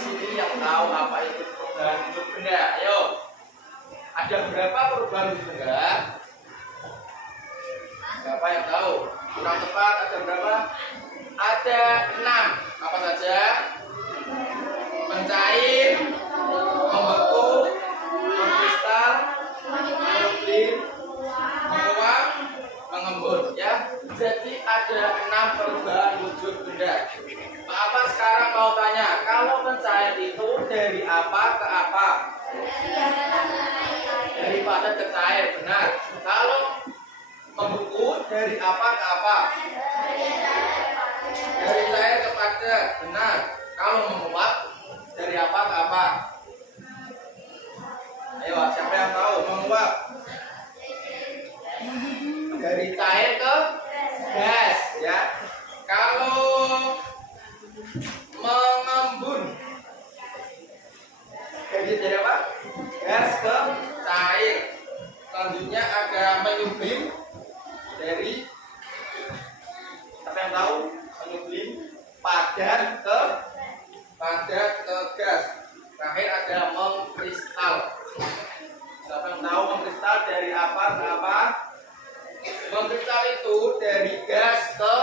sini yang tahu apa itu perubahan bentuk benda? Ayo. Ada berapa perubahan bentuk benda? Berapa yang tahu? Kurang tepat ada berapa? Ada 6. Apa saja? Mencair, membeku, mengkristal, menyublim, menguap, mengembun. Ya. Jadi ada 6 perubahan wujud benda. Apa sekarang mau tanya, kalau mencair itu dari apa ke apa? Dari padat ke cair, benar. Kalau membeku dari apa ke apa? Dari cair ke padat, benar. Kalau menguap dari apa ke apa? Ayo, siapa yang tahu menguap? Dari cair ke gas, ya. Kalau mengembun dari apa? Gas ke cair. Selanjutnya ada menyublim dari, siapa yang tahu? Menyublim padat ke gas. Terakhir ada mengkristal. Siapa yang tahu mengkristal dari apa ke apa? Mengkristal itu dari gas ke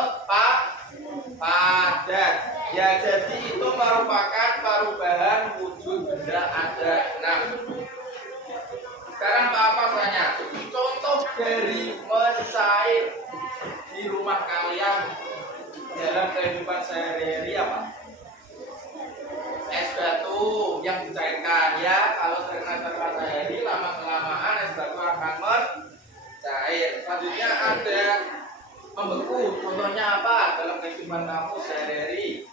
padat. Ya, jadi itu merupakan perubahan wujud benda ada 6. Sekarang Pak tanya, contoh dari mencair di rumah kalian dalam kehidupan sehari-hari apa? Es batu yang dicairkan, ya. Kalau terkena matahari lama kelamaan es batu akan mencair. Selanjutnya ada membeku. Contohnya apa dalam kehidupan kamu sehari-hari?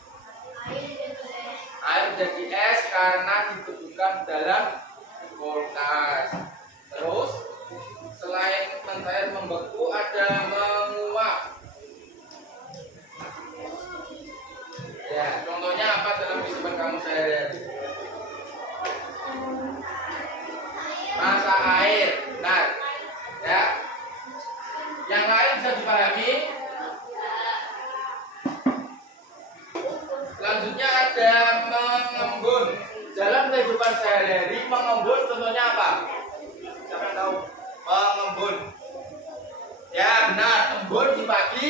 Air menjadi es karena dibekukan dalam kulkas. Terus selain mencair membeku ada menguap. Ya, contohnya apa dalam kehidupan kamu sehari-hari? Masak air, benar. Ya. Yang lain bisa dipahami? Selanjutnya ada mengembun. Dalam kehidupan sehari-hari mengembun contohnya apa? Siapa yang tahu? Mengembun. Ya, benar, embun di pagi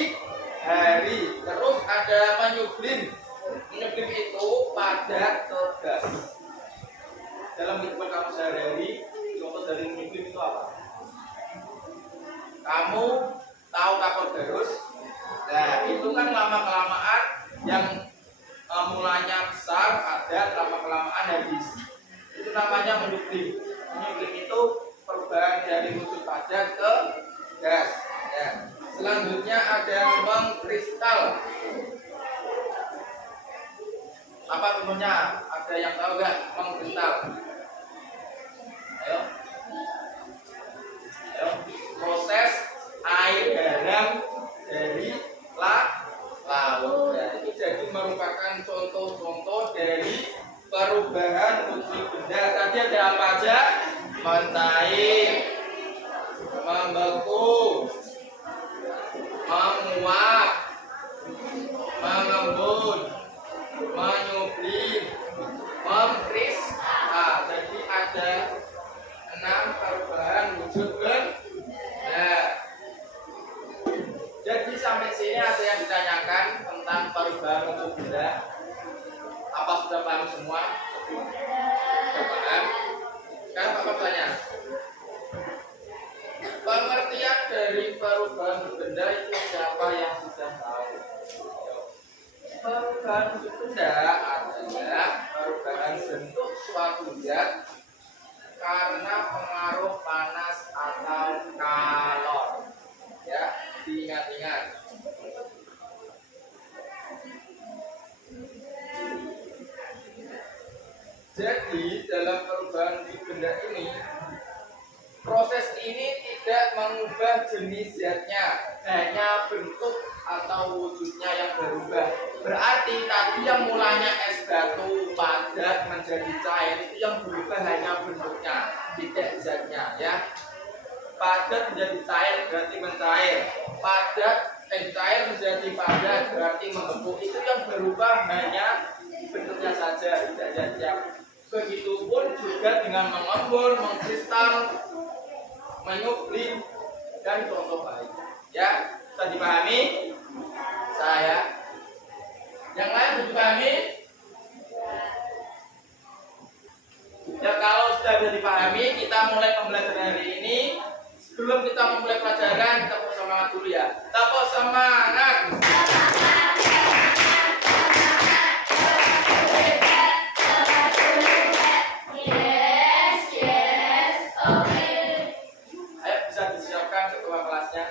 hari. Terus ada menyublim. Menyublim itu padat ke gas. Dalam kehidupan kamu sehari-hari, contoh dari menyublim itu apa? Kamu tahu kapur garus? Nah, itu kan lama-kelamaan yang mulanya besar, padat, lama-kelamaan habis. Itu namanya menyublim. Menyublim itu perubahan dari wujud padat ke gas. Ya. Selanjutnya ada mengkristal. Apa contohnya? Ada yang tahu nggak mengkristal? Ayo. Ayo. Proses air garam dari laut. Ya, itu jadi merupakan contoh-contoh dari perubahan wujud benda. Tadi ada apa aja? Mencair, membeku, menguap, mengembun, menyublim, mengkristal. Jadi ada 6 perubahan wujud benda. Jadi sampai sini ada yang ditanyakan tentang perubahan wujud benda? Apa sudah paham semua? Sudah paham? Sekarang Bapak tanya, pengertian dari perubahan benda itu siapa yang sudah tahu? Perubahan benda adalah perubahan bentuk suatu zat karena pengaruh panas atau kalor. Ya, diingat-ingat. Jadi dalam perubahan benda ini, proses ini tidak mengubah jenis zatnya, hanya bentuk atau wujudnya yang berubah. Berarti tadi yang mulanya es batu padat menjadi cair itu yang berubah hanya bentuknya, tidak zatnya, ya. Padat menjadi cair berarti mencair. Cair menjadi padat berarti membeku. Itu yang berubah hanya bentuknya saja, tidak jajak. Begitupun juga dengan mengembun, mengkristal, menyublim, dan contoh baik. Ya, bisa dipahami? Saya. Yang lain bisa dipahami? Ya, kalau sudah bisa dipahami, kita mulai pembelajaran hari ini. Sebelum kita memulai pelajaran, kita tepuk semangat dulu ya. Tepuk semangat. Ayo, bisa disiapkan ketua kelasnya.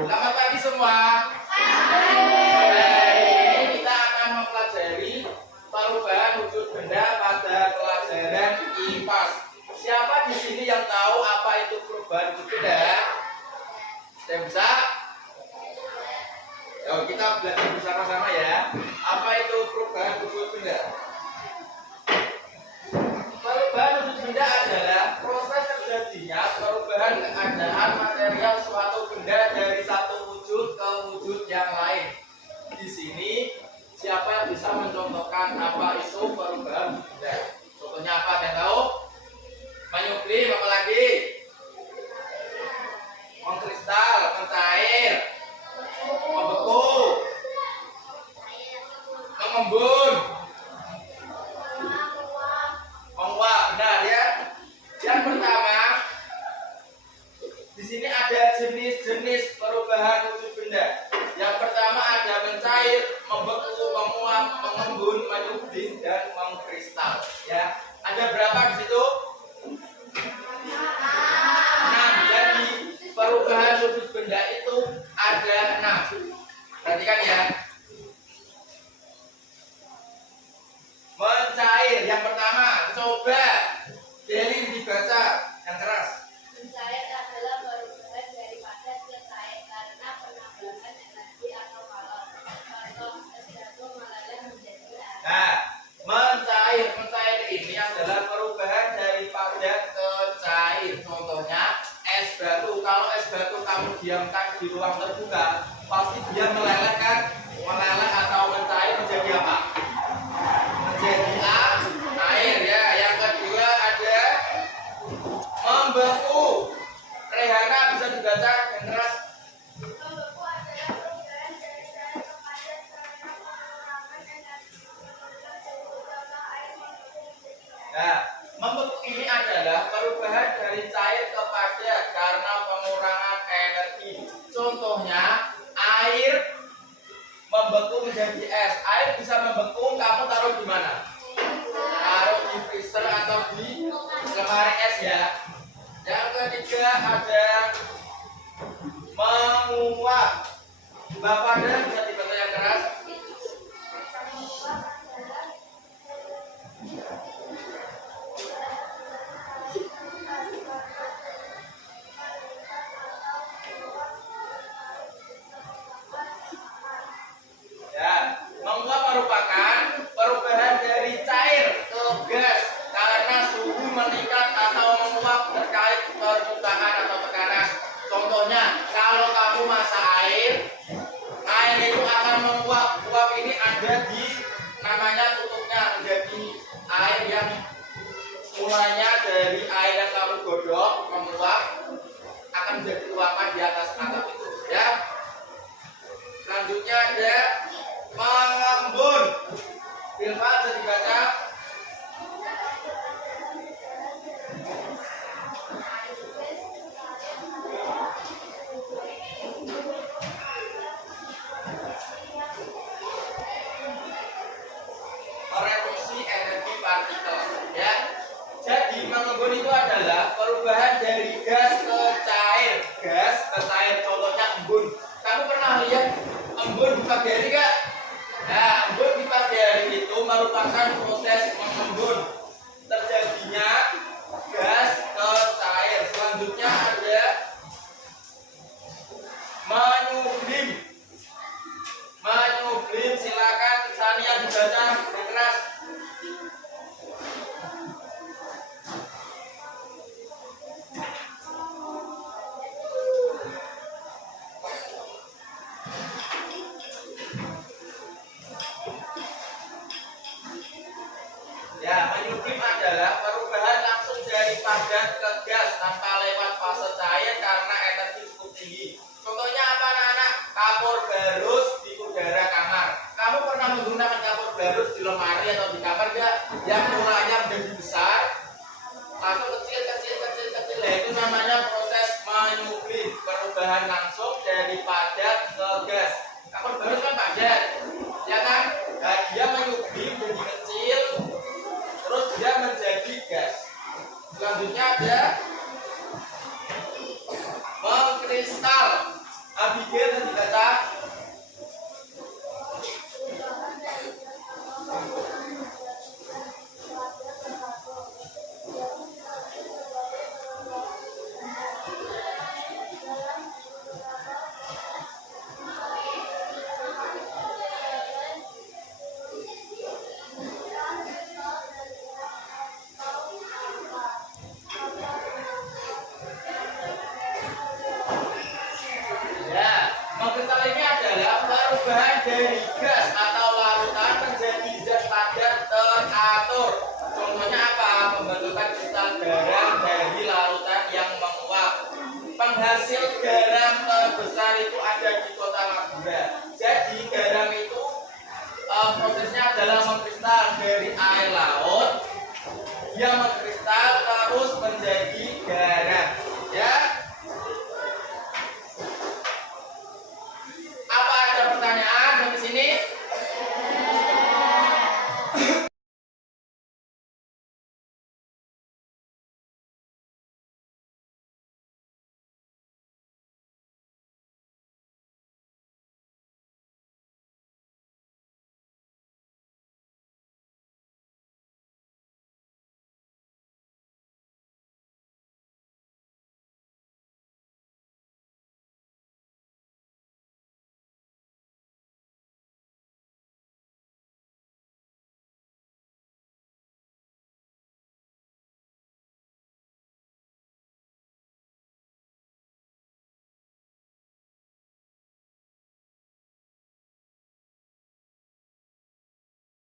Selamat pagi semua. Hari ini kita akan mempelajari perubahan wujud benda pada pelajaran IPAS. Siapa di sini yang tahu apa itu perubahan wujud benda? Saya bisa? Yuk, kita belajar bersama-sama ya. Apa itu perubahan wujud benda? Perubahan wujud benda adalah proses terjadinya perubahan keadaan material suatu benda dari satu wujud ke wujud yang lain. Di sini siapa yang bisa mencontohkan apa itu perubahan wujud benda? Contohnya apa? Ada yang tahu? Menyublim, apa lagi? Mengkristal, mencair, membeku, mengembun, menguap. Benar ya? Yang pertama, di sini ada jenis-jenis perubahan wujud benda. Yang pertama ada mencair, membeku, menguap, mengembun, menyublim, dan mengkristal. Ya, ada berapa di situ? 6. Jadi perubahan wujud benda itu ada 6. Perhatikan ya. Mencair yang pertama, coba Deli dibaca yang keras. Mencair adalah perubahan daripada ke cair karena penambahan energi atau kalor. Contoh, es batu meleleh menjadi air. Nah, mencair ini adalah perubahan daripada ke cair. Contohnya es batu. Kalau es batu kamu diamkan di ruang terbuka, pasti dia meleleh kan? Meleleh atau mencair menjadi apa? Menjadi air ya. Yang kedua ada membeku. Rehana bisa dibaca yang keras. Membeku adalah perubahan dari cair ke padat karena pengurangan energi menurunkan suhu contoh air membeku menjadi air. Nah, membeku ini adalah perubahan dari cair ke padat karena pengurangan energi. Contohnya menjadi es. Air bisa membeku, kamu taruh di mana? Taruh di freezer atau di lemari es ya. Yang ketiga ada menguap. Bapak dan bisa dibantu yang keras. Ya, menguap merupakan perubahan dari cair ke gas karena suhu meningkat atau menguap terkait permukaan atau tekanan. Contohnya, kalau kamu masak air itu akan menguap. Uap ini ada di namanya tutupnya menjadi air yang mulanya dari air yang kamu godok menguap akan menjadi uapan di atas atap itu ya. Selanjutnya ada mengembun. Bilfa bisa dibaca. Mereduksi energi partikel ya. Jadi mengembun itu adalah perubahan dari gas ke cair. Gas ke cair, contohnya embun. Kamu pernah lihat embun di pagi hari nggak? Nah, embun di pagi hari itu merupakan proses mengembun. Terjadinya gas ke cair. Selanjutnya ada menyublim. Menyublim, silakan Sania dibaca dengan keras. Ya, menyublim adalah perubahan langsung dari padat ke gas tanpa lewat fase cair karena energi cukup tinggi. Contohnya apa anak-anak? Kapur barus di udara kamar. Kamu pernah menggunakan kapur barus di lemari atau di kamar nggak? Yang mulanya menjadi besar, langsung kecil. Nah, itu namanya proses menyublim, perubahan langsung dari padat ke gas. Kapur barus kan padat, ya kan? Nah, dia menyublim jadi kecil, terus dia menjadi gas. Selanjutnya ada mengkristal. Abigail bisa dibaca. Mengkristal ini adalah perubahan dari gas atau larutan menjadi zat padat teratur. Contohnya apa? Pembentukan kristal garam dari larutan yang menguap. Penghasil garam terbesar itu ada di kota Madura. Jadi garam itu prosesnya adalah mengkristal dari air laut. Dia mengkristal terus